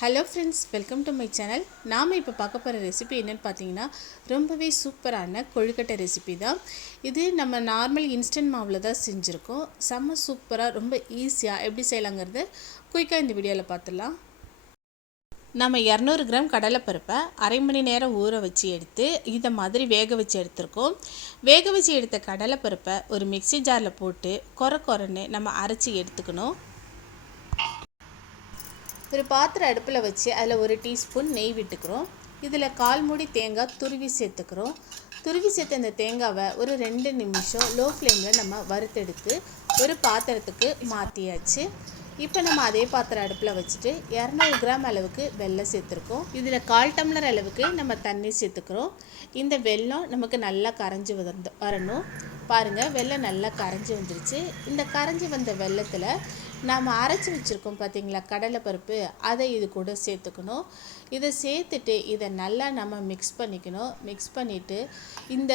Hello friends welcome to my channel நாம் இப்போ பார்க்க போகிற ரெசிபி என்னென்னு பார்த்தீங்கன்னா ரொம்பவே சூப்பரான கொழுக்கட்டை ரெசிபி தான். இது நம்ம நார்மல் இன்ஸ்டன்ட் மாவில் தான் செஞ்சுருக்கோம். செம்ம சூப்பராக ரொம்ப ஈஸியாக எப்படி செய்யலாங்கிறது குயிக்காக இந்த வீடியோவில் பார்த்துடலாம். நம்ம இரநூறு கிராம் கடலைப்பருப்பை அரை மணி நேரம் ஊற வச்சு எடுத்து இதை மாதிரி வேக வச்சு எடுத்திருக்கோம். வேக வச்சு எடுத்த கடலைப்பருப்பை ஒரு மிக்சி ஜாரில் போட்டு கொர கொரன்னு நம்ம அரைச்சி எடுத்துக்கணும். ஒரு பாத்திரம் அடுப்பில் வச்சு அதில் ஒரு டீஸ்பூன் நெய் விட்டுக்கிறோம். இதில் கால் மூடி தேங்காய் துருவி சேர்த்துக்கிறோம். துருவி சேர்த்த இந்த தேங்காவை ஒரு ரெண்டு நிமிஷம் லோ ஃப்ளேமில் நம்ம வறுத்தெடுத்து ஒரு பாத்திரத்துக்கு மாற்றியாச்சு. இப்போ நம்ம அதே பாத்திரம் அடுப்பில் வச்சுட்டு இரநூறு கிராம் அளவுக்கு வெள்ளம் சேர்த்துருக்கோம். இதில் கால் டம்ளர் அளவுக்கு நம்ம தண்ணி சேர்த்துக்கிறோம். இந்த வெல்லம் நமக்கு நல்லா கரைஞ்சி வந்து வரணும். பாருங்கள் வெள்ளம் நல்லா கரைஞ்சி வந்துருச்சு. இந்த கரைஞ்சி வந்த வெள்ளத்தில் நாம் அரைச்சி வச்சுருக்கோம் பார்த்தீங்களா கடலைப்பருப்பு அதை இது கூட சேர்த்துக்கணும். இதை சேர்த்துட்டு இதை நல்லா நம்ம மிக்ஸ் பண்ணிக்கணும். மிக்ஸ் பண்ணிவிட்டு இந்த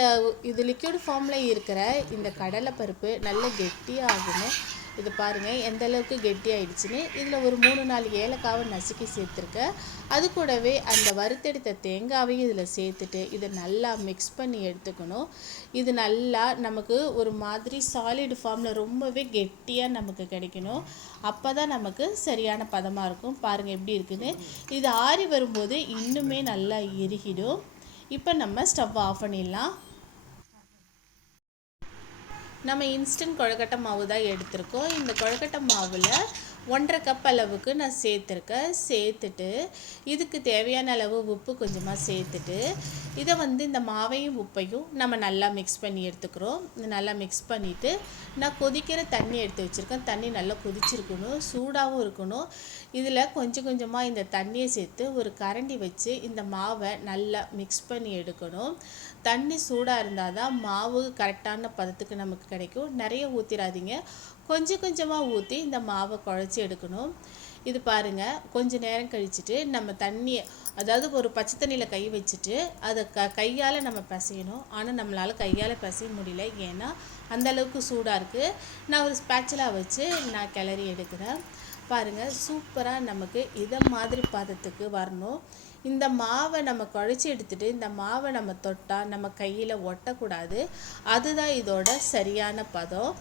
இது லிக்யூட் ஃபார்மில் இருக்கிற இந்த கடலைப்பருப்பு நல்லா நல்ல கெட்டியாகணும். இது பாருங்கள் எந்த அளவுக்கு கெட்டி ஆயிடுச்சுன்னு இதில் ஒரு மூணு நாலு ஏலக்காவை நசுக்கி சேர்த்துருக்கேன் அது கூடவே அந்த வறுத்தெடுத்த தேங்காவையும் இதில் சேர்த்துட்டு இதை நல்லா மிக்ஸ் பண்ணி எடுத்துக்கணும். இது நல்லா நமக்கு ஒரு மாதிரி சாலிட் ஃபார்மில் ரொம்பவே கெட்டியாக நமக்கு கிடைக்கணும். அப்போ தான் நமக்கு சரியான பதமாக இருக்கும். பாருங்கள் எப்படி இருக்குன்னு. இது ஆறி வரும்போது இன்னுமே நல்லா இறுகிடும் இப்போ நம்ம ஸ்டவ் ஆஃப் பண்ணிடலாம். நம்ம இன்ஸ்டன்ட் கொழக்கட்டை மாவு தான் எடுத்திருக்கோம். இந்த கொழக்கட்டை மாவில் ஒன்றரை கப் அளவுக்கு நான் சேர்த்துருக்கேன். சேர்த்துட்டு இதுக்கு தேவையான அளவு உப்பு கொஞ்சமாக சேர்த்துட்டு இதை வந்து இந்த மாவையும் உப்பையும் நம்ம நல்லா மிக்ஸ் பண்ணி எடுத்துக்கிறோம். நல்லா மிக்ஸ் பண்ணிவிட்டு நான் கொதிக்கிற தண்ணி எடுத்து வச்சுருக்கேன். தண்ணி நல்லா கொதிச்சிருக்கணும் சூடாகவும் இருக்கணும். இதில் கொஞ்சம் கொஞ்சமாக இந்த தண்ணியை சேர்த்து ஒரு கரண்டி வச்சு இந்த மாவை நல்லா மிக்ஸ் பண்ணி எடுக்கணும். தண்ணி சூடாக இருந்தால் தான் மாவு கரெக்டான பதத்துக்கு நமக்கு கிடைக்கும். நிறைய ஊற்றிடாதீங்க கொஞ்சம் கொஞ்சமாக ஊற்றி இந்த மாவை குழச்சி எடுக்கணும். இது பாருங்கள் கொஞ்சம் நேரம் கழிச்சுட்டு நம்ம தண்ணியை அதாவது ஒரு பச்சை தண்ணியில் கை வச்சுட்டு அதை க கையால் நம்ம பிசையணும். ஆனால் நம்மளால் கையால் பிசைய முடியல. ஏன்னா அந்தளவுக்கு சூடாக இருக்குது நான் ஒரு ஸ்பேச்சலாக வச்சு நான் கிளறி எடுக்கிறேன். பாருங்கள் சூப்பராக நமக்கு இதை மாதிரி பதத்துக்கு வரணும். இந்த மாவை நம்ம குழச்சி எடுத்துகிட்டு இந்த மாவை நம்ம தொட்டால் நம்ம கையில் ஒட்டக்கூடாது. அதுதான் இதோட சரியான பதம்.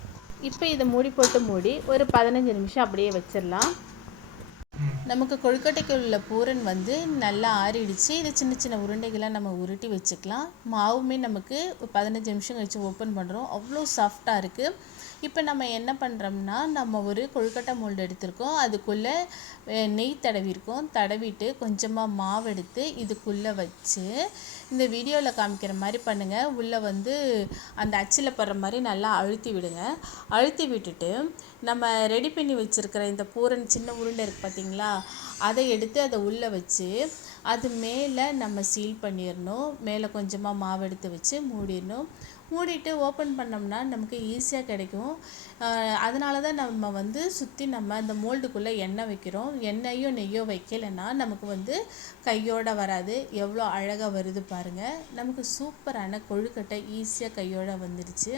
இப்போ இதை மூடி போட்டு மூடி ஒரு பதினஞ்சு நிமிஷம் அப்படியே வச்சிடலாம். நமக்கு கொழுக்கட்டைக்கு உள்ள பூரன் வந்து நல்லா ஆறிடுச்சு. இதை சின்ன சின்ன உருண்டைகளாக நம்ம உருட்டி வச்சுக்கலாம். மாவுமே நமக்கு பதினஞ்சு நிமிஷம் கழித்து ஓப்பன் பண்ணுறோம் அவ்வளோ சாஃப்டாக இருக்குது இப்போ நம்ம என்ன பண்ணுறோம்னா நம்ம ஒரு கொழுக்கட்டை மோல்டு எடுத்திருக்கோம். அதுக்குள்ளே நெய் தடவிருக்கோம் தடவிட்டு கொஞ்சமாக மாவு எடுத்து இதுக்குள்ளே வச்சு இந்த வீடியோவில் காமிக்கிற மாதிரி பண்ணுங்கள் உள்ளே வந்து அந்த அச்சில் படுற மாதிரி நல்லா அழுத்தி விடுங்க. அழுத்தி விட்டுட்டு நம்ம ரெடி பண்ணி வச்சுருக்கிற இந்த பூரன் சின்ன உருண்டை இருக்குது பார்த்தீங்களா அதை எடுத்து அதை உள்ளே வச்சு அது மேலே நம்ம சீல் பண்ணிடணும் மேலே கொஞ்சமாக மாவு எடுத்து வச்சு மூடிடணும் மூடிட்டு ஓப்பன் பண்ணோம்னா நமக்கு ஈஸியாக கிடைக்கும். அதனால தான் நம்ம வந்து சுற்றி நம்ம அந்த மோல்டுக்குள்ளே எண்ணெய் வைக்கிறோம். எண்ணெயோ நெய்யோ வைக்கலைன்னா நமக்கு வந்து கையோடு வராது. எவ்வளோ அழகாக வருது பாருங்கள் நமக்கு சூப்பரான கொழுக்கட்டை ஈஸியாக கையோடு வந்துடுச்சு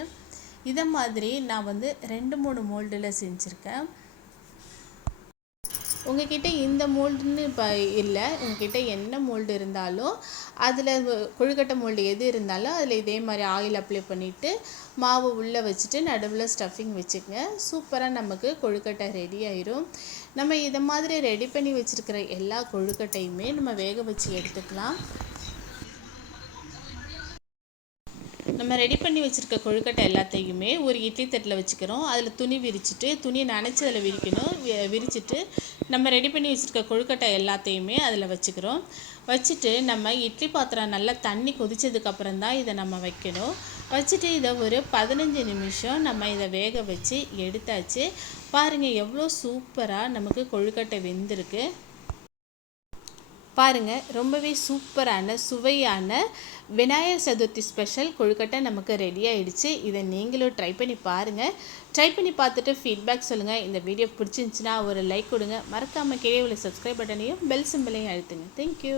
இதை மாதிரி நான் வந்து ரெண்டு மூணு மோல்டில் செஞ்சுருக்கேன். உங்ககிட்ட இந்த மோல்டுன்னு இப்போ இல்லை. உங்ககிட்ட என்ன மோல்டு இருந்தாலும் அதில் கொழுக்கட்டை மோல்டு எது இருந்தாலும் அதில் இதே மாதிரி ஆயில் அப்ளை பண்ணிவிட்டு மாவு உள்ளே வச்சுட்டு நடுவில் ஸ்டஃபிங் வச்சுக்கங்க. சூப்பராக நமக்கு கொழுக்கட்டை ரெடி ஆயிரும். நம்ம இதை மாதிரி ரெடி பண்ணி வச்சுருக்கிற எல்லா கொழுக்கட்டையுமே நம்ம வேக வச்சு எடுத்துக்கலாம். நம்ம ரெடி பண்ணி வச்சுருக்க கொழுக்கட்டை எல்லாத்தையுமே ஒரு இட்லி தட்டில் வச்சுக்கிறோம். அதில் துணி விரிச்சிட்டு துணியை நினச்சி அதில் விரிக்கணும். விரிச்சிட்டு நம்ம ரெடி பண்ணி வச்சுருக்க கொழுக்கட்டை எல்லாத்தையுமே அதில் வச்சுக்கிறோம். வச்சுட்டு நம்ம இட்லி பாத்திரம் நல்லா தண்ணி கொதித்ததுக்கப்புறம் தான் இதை நம்ம வைக்கணும். வச்சுட்டு இதை ஒரு பதினஞ்சு நிமிஷம் நம்ம இதை வேக வச்சு எடுத்தாச்சு. பாருங்கள் எவ்வளோ சூப்பராக நமக்கு கொழுக்கட்டை வெந்திருக்கு. பாருங்கள் ரொம்பவே சூப்பரான சுவையான விநாயகர் சதுர்த்தி ஸ்பெஷல் கொழுக்கட்டை நமக்கு ரெடி ஆகிடுச்சு இதை நீங்களும் ட்ரை பண்ணி பாருங்கள் ட்ரை பண்ணி பார்த்துட்டு ஃபீட்பேக் சொல்லுங்கள் இந்த வீடியோ பிடிச்சிருந்துச்சின்னா ஒரு லைக் கொடுங்க. மறக்காமல் கீழே உள்ள சப்ஸ்கிரைப் பட்டனையும் பெல் சிம்பிளையும் அழுத்துங்க. தேங்க்யூ